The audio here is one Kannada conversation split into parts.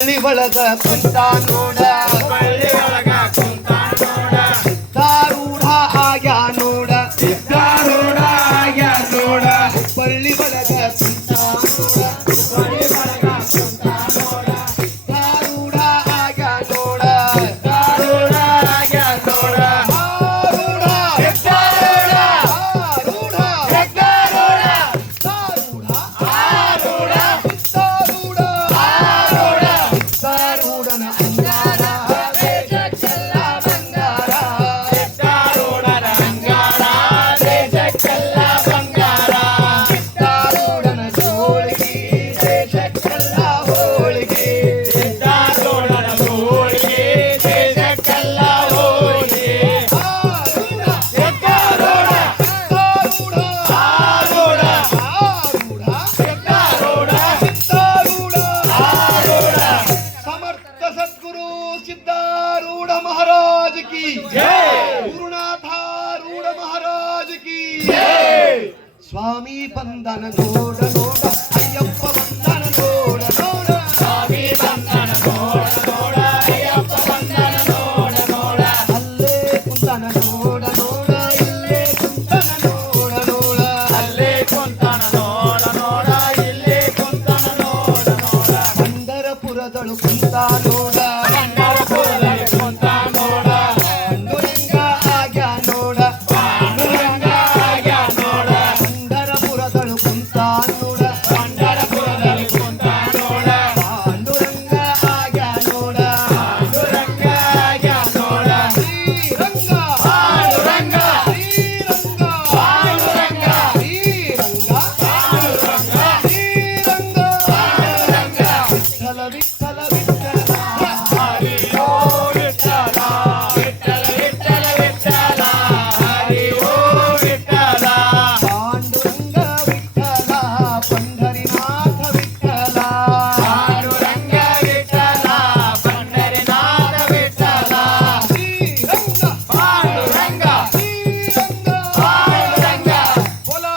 ಒಳಗ ಕುಂತ ನೋಡ ಬಳ್ಳಿ ಒಳಗ ಕುಂತ ನೋಡ ಸಿದ್ಧಾರೂಢ ಆಗ್ಯಾ ನೋಡ ಸಿದ್ಧಾರೂಢ ಆಗ್ಯಾ ನೋಡ ಬಳ್ಳಿ ಒಳಗ ಕುಂತ ನೋಡ ಬಳ್ಳಿ ಒಳಗ ಕುಂತ ನೋಡ ಸಿದ್ಧಾರೂಢ ಆಗ್ಯಾ ನೋಡ ಸಿದ್ಧಾರೂಢ ಆಗ್ಯಾ ನೋಡ ಆರೂಢ ಸಿದ್ಧಾರೂಢ ಆರೂಢ ಸಿದ್ಧಾರೂಢ ಸಿದ್ಧಾರೂಢ ಆರೂಢ ಸಿದ್ಧಾರೂಢ ಆರೂಢ ಸಿದ್ಧಾರೂಢನ ಅಂಗಾರ ದೇಶಕ್ಕೆಲ್ಲ ಬಂಗಾರ ಸಿದ್ಧಾರೂಢನ ಅಂಗಾರ ದೇಶಕ್ಕೆಲ್ಲ ಬಂಗಾರ ಸಿದ್ಧಾರೂಢನ ಜೋಳಿಗೆ ದೇಶಕ್ಕೆಲ್ಲ ಹೋಳಿಗೆ ಸಿದ್ಧಾರೂಢನ ಹೋಳಿಗೆ ದೇಶಕ್ಕೆಲ್ಲ ಹೋಳಿಗೆ ಆರೂಢ ಸಿದ್ಧಾರೂಢ ಸಿದ್ಧಾರೂಢ ಆರೂಢ ಆರೂಢ ಸಿದ್ಧಾರೂಢ ಸಿದ್ಧಾರೂಢ ಆರೂಢ ಸಮರ್ಥ ಸದ್ಗುರು ಸಿದ್ಧಾರೂಢ ಮಹಾರಾಜ್ ಕಿ ಜೈ ಗುರುನಾಥಾರೂಢ ಮಹಾರಾಜ್ ಕಿ ಜೈ ಸ್ವಾಮಿ ಬಂಧನ ನೋಡ ನೋಡ ಅಯ್ಯಪ್ಪ ಬಂಧನ ನೋಡ ನೋಡ ಸ್ವಾಮಿ ಬಂಧನ ನೋಡ ನೋಡ ಅಯ್ಯಪ್ಪ ಬಂಧನ ನೋಡ ನೋಡ ಅಲ್ಲೇ ಕುಂತನ ನೋಡ ನೋಡ ಇಲ್ಲೇ ಕುಂತನ ನೋಡ ನೋಡ ಅಲ್ಲೇ ಕುಂತನ ನೋಡ ನೋಡ ಇಲ್ಲೇ ಕುಂತನ ನೋಡ ನೋಡ ಪಂಢರಪುರದಳು ಕುಂತ ನೋಡ ಪಂಢರಪುರದಲ್ಲಿ ಕುಂತ ನೋಡ ಪಾಂಡುರಂಗ ಆಗ್ಯಾ ನೋಡ ಪಾಂಡುರಂಗ ಆಗ್ಯಾ ನೋಡ ಪಂಢರಪುರದಳು ಕುಂತ ನೋಡ ಪಂಢರಪುರದಲ್ಲಿ ಕುಂತ ನೋಡ ಪಾಂಡುರಂಗ ಆಗ್ಯಾ ನೋಡ ಪಾಂಡುರಂಗ ಆಗ್ಯಾ ನೋಡ ಶ್ರೀರಂಗ ಪಾಂಡುರಂಗ ಶ್ರೀರಂಗ ಪಾಂಡುರಂಗ ಶ್ರೀರಂಗ ಪಾಂಡುರಂಗ ಶ್ರೀರಂಗ ಪಾಂಡುರಂಗ ವಿಠಲ ವಿಠಲ ವಿಠಲ ಹರಿ ಓ ವಿಠಲ ವಿಠಲ ವಿಠಲ ವಿಠಲ ಹರಿ ಓ ವಿಠಲ ಪಾಂಡುರಂಗ ವಿಠಲ ಪಂಢರಿನಾಥ ವಿಠಲ ಪಾಂಡುರಂಗ ವಿಠಲ ಪಂಢರಿನಾಥ ವಿಠಲ ಶ್ರೀರಂಗ ಪಾಂಡುರಂಗ ಶ್ರೀರಂಗ ಪಾಂಡುರಂಗ बोला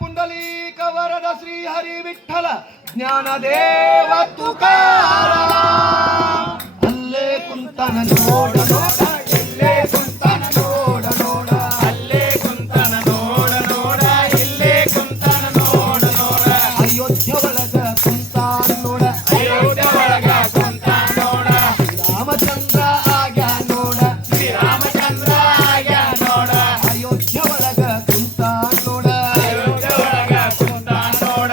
पुंडलीक वरद श्री हरी विठ्ठल ज्ञानदेव तुकाराम अल्ले कुंतन नोड नोड इल्ले कुंतन नोड नोड ಅಲ್ಲೇ ಕುಂತನ ನೋಡ ನೋಡ ಇಲ್ಲೇ ಕುಂತನ ನೋಡ ನೋಡ अयोध्य ಒಳಗ ಕುಂತ ನೋಡ ಅಯೋಧ್ಯ ಒಳಗ ಕುಂತ ನೋಡ ರಾಮಚಂದ್ರ ಆಗ್ಯಾ ನೋಡ ಶ್ರೀರಾಮಚಂದ್ರ ಆಗ್ಯಾ ನೋಡ ಅಯೋಧ್ಯ ಒಳಗ ಕುಂತ ನೋಡ ಅಯೋಧ್ಯ ಒಳಗ ಕುಂತ ನೋಡ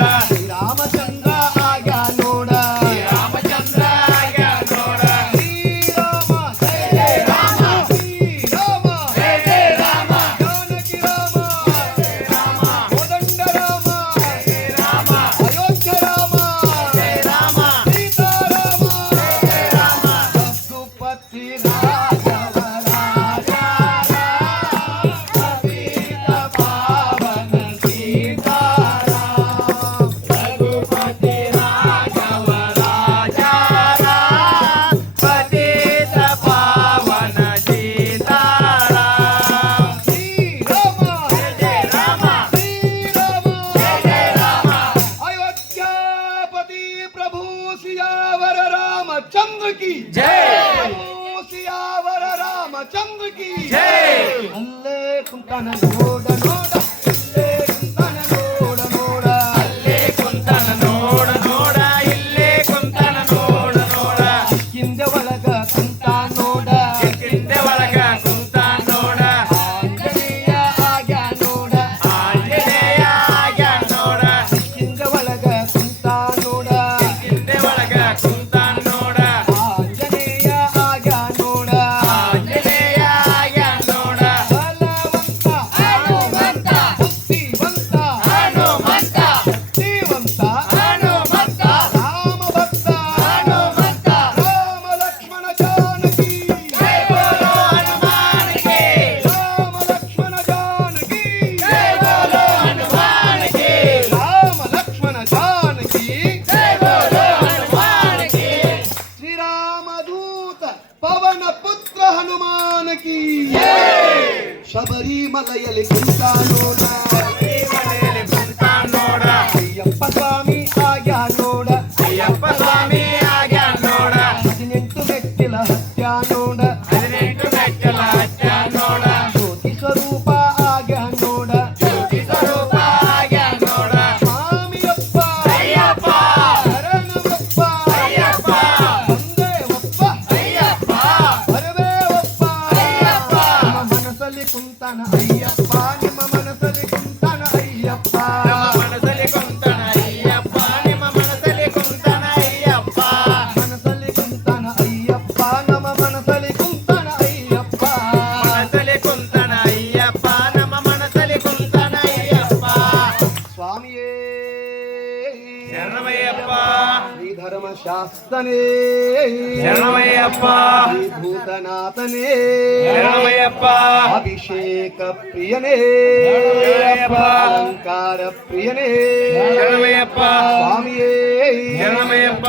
ರಾಮಚಂದ್ರ ಆಗ್ಯಾ ನೋಡ ಶ್ರೀರಾಮಚಂದ್ರ ಆಗ್ಯಾ ನೋಡ ಶ್ರೀರಾಮ ಜಯ ಜಯ ರಾಮ ಶ್ರೀರಾಮ ಜಯ ಜಯ ರಾಮ ಜಾನಕಿ ರಾಮ ರಾಮ ಕೋದಂಡ ರಾಮ ರಾಮ ಅಯೋಧ್ಯ ರಾಮ ಜಯ ರಾಮ ಸೀತಾರಾಮ ಜಯ ರಾಮ ರಘುಪತಿ ರಾಘವ ರಾಜ ಪತಿತ ಪಾವನ ಸೀತಾರಾಮ ರಘುಪತಿ ರಾಘವ ರಾಜ ಪತಿತ ಪಾವನ ಸೀತಾರಾಮ ಶ್ರೀರಾಮ ಜಯ ರಾಮ ಶ್ರೀರಾಮ ಜಯ ರಾಮ अयोध्यापति प्रभु सियावर रामचंद्र की जय। प्रभु सियावर रामचंद्र की जय। अल्ले कुंतन नोड नोड इल्ले कुंतन नोड नोड ಅಲ್ಲೇ ಕುಂತನ ನೋಡ ನೋಡ ಇಲ್ಲೇ ಕುಂತನ ನೋಡ ನೋಡ ಹಿಂದೆ ಒಳಗ ಕುಂತ ನೋಡ ಹಿಂದೆ ಒಳಗ ಕುಂತ ನೋಡ ಆಂಜನೇಯ ಆಗ್ಯಾ ನೋಡ ಆಂಜನೇಯ ಆಗ್ಯಾ ನೋಡ ಹಿಂದೆ ಒಳಗ ಕುಂತ ನೋಡ ಹಿಂದೆ ಒಳಗ ಕುಂತ ನೋಡ ಆಂಜನೇಯ ಆಗ್ಯಾ ನೋಡ ಆಂಜನೇಯ ಆಗ್ಯಾ ನೋಡ ಬಲವಂತ ಹನುಮಂತ ಬುದ್ಧಿವಂತ ಹನುಮಂತ ಶಕ್ತಿವಂತ ಹನುಮಂತ ರಾಮ ಭಕ್ತ ಹನುಮಂತ ರಾಮ ಲಕ್ಷ್ಮಣ ಜಾನಕಿ ಜೈ ಬೋಲೋ ಹನುಮಾನಿಗೆ ರಾಮ ಲಕ್ಷ್ಮಣ ಜಾನಕಿ ಜೈ ಬೋಲೋ ಹನುಮಾನಿಗೆ ರಾಮ ಲಕ್ಷ್ಮಣ ಜಾನಕಿ ಜೈ ಬೋಲೋ ಹನುಮಾನಿಗೆ ಶ್ರೀರಾಮದೂತ ಪವನ ಪುತ್ರ ಹನುಮಾನ ಕಿ ಶಬರಿಮಲೆಯಲ್ಲಿ ಕುಂತ ನೋಡ ಮನೆಯಲ್ಲಿ ಕುಂತ ನೋಡ ಅಯ್ಯಪ್ಪ ಸ್ವಾಮಿ ಆಗ್ಯಾ ನೋಡ ಅಯ್ಯಪ್ಪ ಸ್ವಾಮಿ ಆಗ್ಯಾ ನೋಡ ಶಾಸ್ತನೇ ಶರಣಮಯ್ಯಪ್ಪ ಭೂತನಾಥನೇ ಶರಣಮಯ್ಯಪ್ಪ ಅಭಿಷೇಕ ಪ್ರಿಯನೇ ಶರಣಮಯ್ಯಪ್ಪ ಅಲಂಕಾರ ಪ್ರಿಯನೇ ಶರಣಮಯ್ಯಪ್ಪ ಸ್ವಾಮಿಯೇ ಶರಣಮಯ್ಯಪ್ಪ